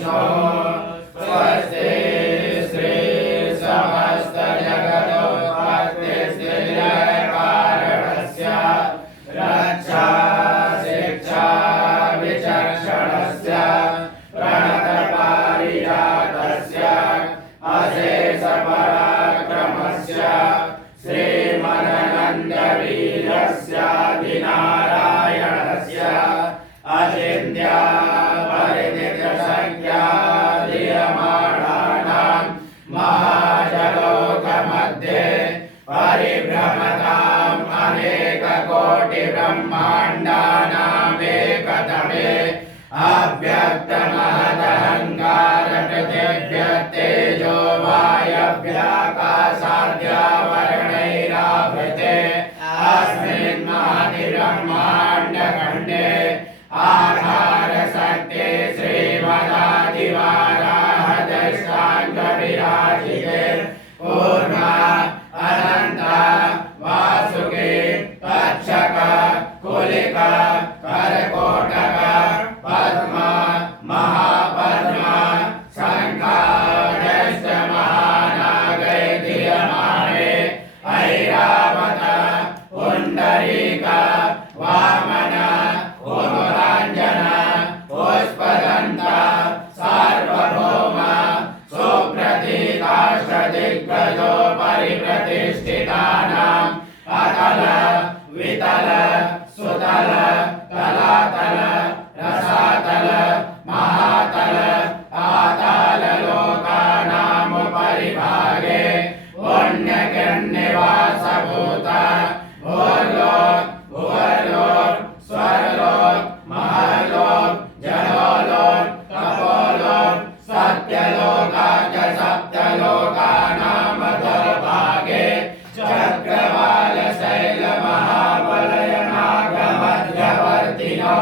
विष्णु स्वस्ति श्री समस्त जगदोत्पत्तिस्थितिलयकारणस्य रक्षा शिक्षा विचक्षणस्य प्रणतपारिजातस्य अशेषपराक्रमस्य श्रीमदनन्दवीर्यस्यादिनारायणस्य अचिन्त्यापरिनित्यसंख्यादीयमाणानां महाजलोकमध्ये परिभ्रमताम् अनेककोटिब्रह्माण्डानामेकतमे अव्यक्तमहदहङ्कारप्रतिव्यक्तेजो वायव्याकाशाद्यावरणैरावृते अस्मिन् महति ब्रह्माण्डखण्डे आधारशक्ते श्रीमदादिवाराहदष्टाङ्गविराजिते पूर्णा अनन्ता वासुकी तक्षक कुलिका करकोटक पद्मा महापद्मा शङ्खादष्टमहानागैर्दीयमाने ऐरावत पुण्डरीक वामन उमराञ्जन पुष्पदन्त सार्वभौम सुप्रतीकाष्टदिग्गजो परिप्रतिष्ठितानाम् अतल वितल सुतल तलातल रसातल महातल आतल लोकानां परिभागे पुण्यगिरिनिवासभूत भूर्लोक भुवर्लोक स्वर्लोक महर्लोक जलोलोक तपोलोक सत्यलोकाच सप्तलोकानां अधोभागे चक्रवालशैलमहावलयनागमध्यवर्तिनो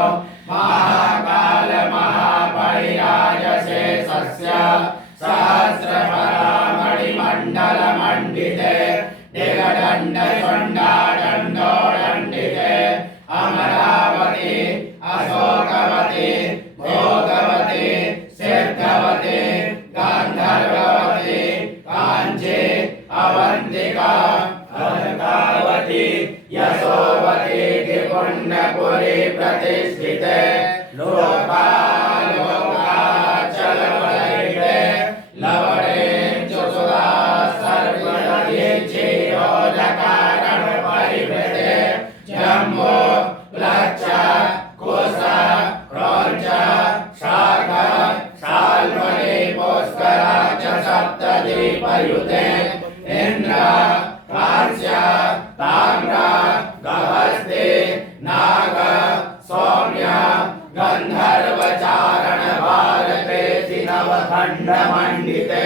महाकाल महाबलिराजशेषस्य सहस्रपरामणिमण्डलमण्डिते दिगदण्डचण्डादण्डोदण्डिते अमरावती अशोकवती भोगवती सिद्धवती गान्धर्ववती काञ्ची अवन्तिका अलकावती यशोवती पुण्यपुरी प्रतिष्ठिते लोकालोकाचलवलयिते लवणे चुसुदा सर्वदीक्षिरोधकारणपरिवृते जम्बो प्लच्च कुश क्रौञ्च शाख शाल्मली पुष्करा च सप्तदीपयुते इन्द्र कांस्य ताम्र गहस्ति नाग सौम्य गन्धर्वचारण भारते नवखण्डमण्डिते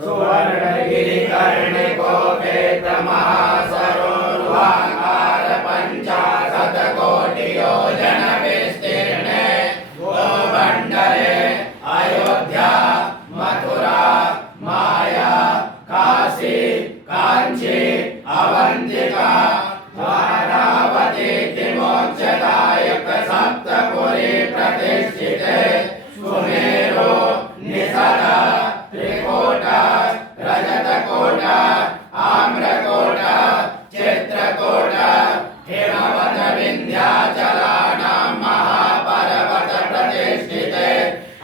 सुवर्णगिरिकर्णिकोपेत महासरोरुहाकार पञ्चाशतकोटियोजन विस्तीर्णे गोमण्डले अयोध्या मथुरा माया काशी कांची अवंतिका द्वारावती मोक्षदायक सप्तपुरी प्रतिष्ठिते सुमेरु निषद त्रिकोट रजतकोट आम्रकोट चित्रकोट हिमवत विन्ध्याचलानां महापर्वत प्रतिष्ठिते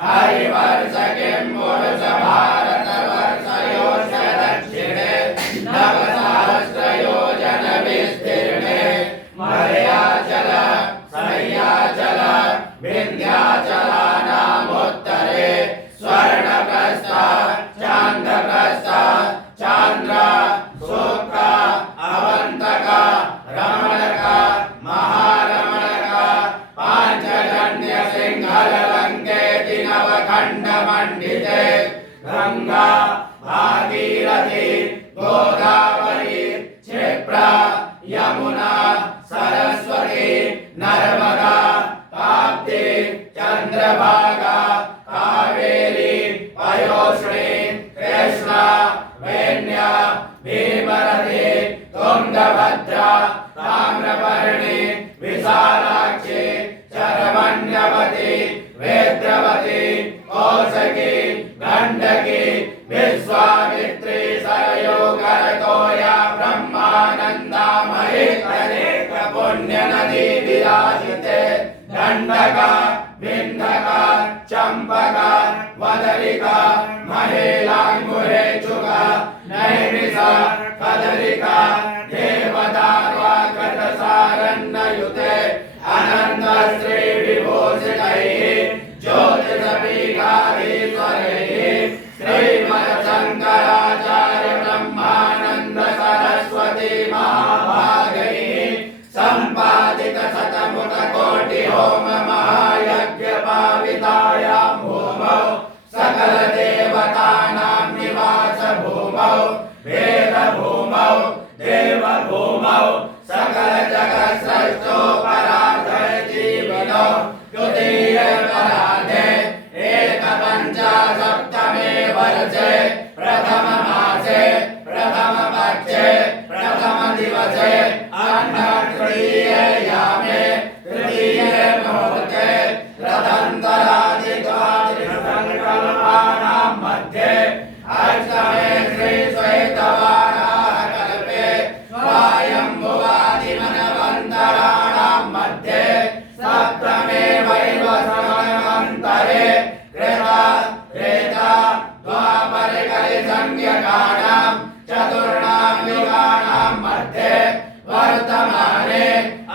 हरिवर्ष किम्पुरुष भारतवर्षयोश्च दक्षिणे नवसहस्रयोजन विस्तीर्णे मलयाचल सह्याचल विन्ध्याचलानामुत्तरे स्वर्णप्रस्थ चान्द्रप्रस्थ चान्द्र शुक्र अवन्तक रमणक महारमणक पाञ्चजन्य सिंहललङ्केति नवखण्डमण्डिते गङ्गा भागीरथी गोदावरी क्षिप्रा यमुना सरस्वती नर्मदा ताप्ती चन्द्रभागा कावेरी पयोष्णी कृष्णा वेण्या भीमरथी तुङ्गभद्रा ताम्रपर्णी विशालाक्षी चरमण्यवती वेद्रवती कौसकी गंडकी विश्वामित्री सरयो करतोया ब्रह्मानंदामयी अनेक पुण्य नदी विराजिते गंडका विंधका चंपका वदरिका महिलांगुरेचुका नैमिषा कदरिका देवदार्वा कटसारण्ययुते अनंत श्री विभूषितैः ज्योतिषपीठाधीश्वरैः श्रीमद्शंकराचार्य ब्रह्मानंद सरस्वती महाभागैः संपादित शतमुख कोटि होम महायज्ञ पावितायां भूमौ सकल देवतानां निवास भूमौ वेद भूमौ देव भूमौ सकल जगत् सृष्टो परार्थ जीवनो द्वितीय परार्धे एक पंचासप्तमे वर्षे प्रथम मासे प्रथम पक्षे प्रथम दिवसे तृतीये तृतीये मुहूर्ते रथान्तरादिद्वादशसङ्कल्पानां मध्ये अष्टमे श्री श्वेतवाराह कल्पे स्वायम्भुवादिमनवन्तराणां मध्ये सप्तमे वैवस्वतमन्तरे कृता त्रेता द्वापरकलिसंज्ञकानां चतुर्णां युगानां मध्ये वर्तमाने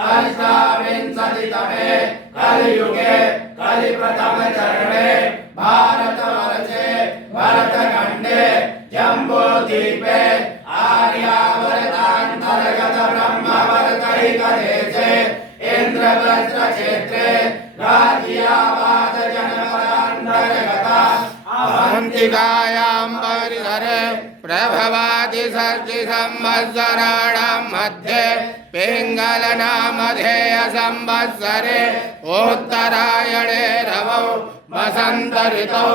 अष्टाविंशतितमे कलियुगे कलिप्रथमचरणे भारतवर्षे भरतखण्डे जम्बूद्वीपे आर्यावर्तान्तर्गत ब्रह्मवर्तैकदेशे इन्द्रप्रस्थक्षेत्रे गाजियाबाद जनपदान्तर्गत अवन्तिकायां परिसरे प्रभवादि षष्टि संवत्सराणां मध्ये पिङ्गलनामधेय संवत्सरे उत्तरायणे रवौ वसंत ऋतौ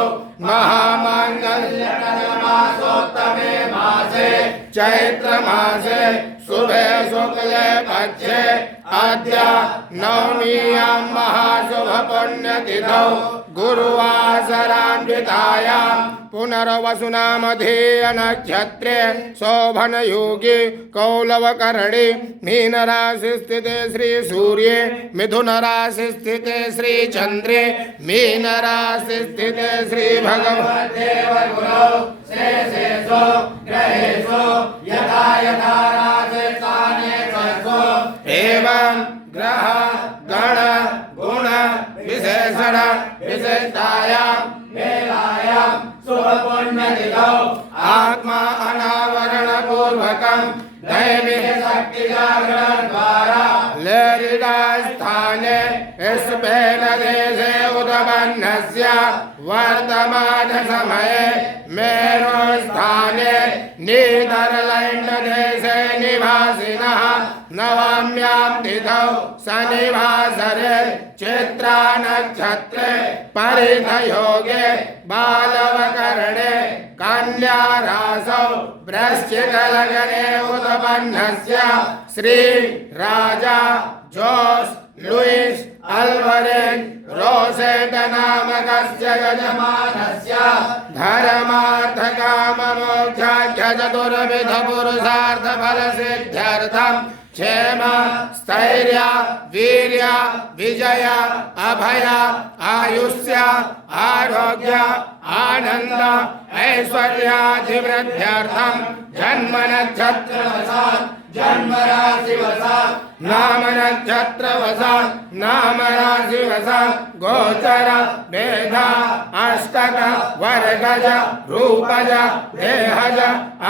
महामाङ्गल्यमासोत्तमे मासे चैत्र मासे शुभे शुक्ले पक्षे अद्य नवमीयां महाशुभ पुण्यतिथौ गुरुवासरान्वितायां पुनर्वसुनामधेय नक्षत्रे शोभनयोगे कौलवकर्णे मीनराशि स्थिते श्री सूर्ये मिथुन राशि स्थिते श्री चंद्रे मीन राशि स्थिते श्री भगवद्देव गुरौ शेषेषु ग्रहेषु यथा यथा राशिस्थाने सत्सु एवं ग्रह गण गुण विशेषण विशेषतायां वेलायां शुभ पुण्यतिथौ आत्मा अनावरण पूर्वकं दैविक शक्ति जागरण द्वारा लेरिदा स्थाने स्पेन देशे उद्पन्नस्य वर्तमान समये मेरो स्थाने नीदरलैंड देशे निवासिनः नवम्यां तिथौ शनिवासरे चित्रा नक्षत्रे परिधयोगे बालवकर्णे कन्या रासौ वृश्चिक लग्ने उत्पन्नस्य श्री राजा जोस लुइस अल्वरेज रोसेट नामकस्य यजमानस्य धर्मार्थ काम मोक्षाख्य चतुर्विध पुरुषार्थ फल सिद्ध्यर्थं क्षेम स्थैर्य वीर्य विजय अभय आयुष्य आरोग्य आनंद ऐश्वर्याधिवृद्ध्यर्थं जन्म नक्षत्र जन्म राशि नाम नक्षत्र नाम राशि गोचर वेद अष्टक वर्गज रूपज देहज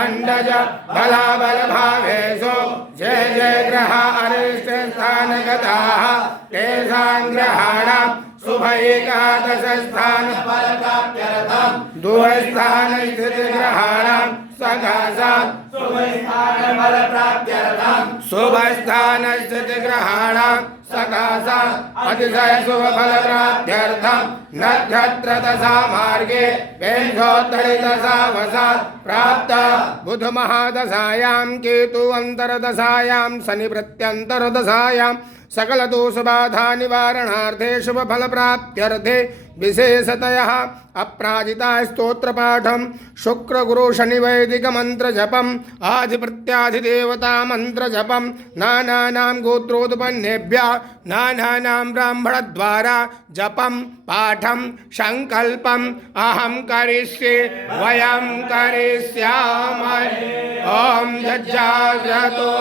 अंडज बलाबल भावेषु जय जय ग्रह अरिष्ट स्थान गताः तेषां ग्रहाणां शुभ एकादश स्थान फल प्राप्त्यर्थं द्विस्थान स्थित ग्रहाणां सकाशात् शुभ स्थान फल प्राप्त्यर्थं शुभ स्थान स्थित ग्रहाणां सकाशात् अतिशय शुभ फल प्राप्त्यर्थं नक्षत्र दशा मार्गे वेन्धोत्तरी दशा वशात् प्राप्त बुध महादशायां केतु अंतरदशायां शनि प्रत्यंतरदशायां सकल दोष बाधा निवारणार्थे शुभ फल प्राप्त्यर्थे विशेषतयः अप्राजिता स्तोत्रपाठं शुक्रगुरु शनिवैदिक मंत्र जपम आधिपत्याधिदेवता मंत्र जपम नानानां गोत्रोत्पन्नेभ्यः नानानां ब्राह्मण द्वारा जपम पाठम संकल्पम अहं करिष्ये वयं करिष्यामः। ओम जज्जाग्रतो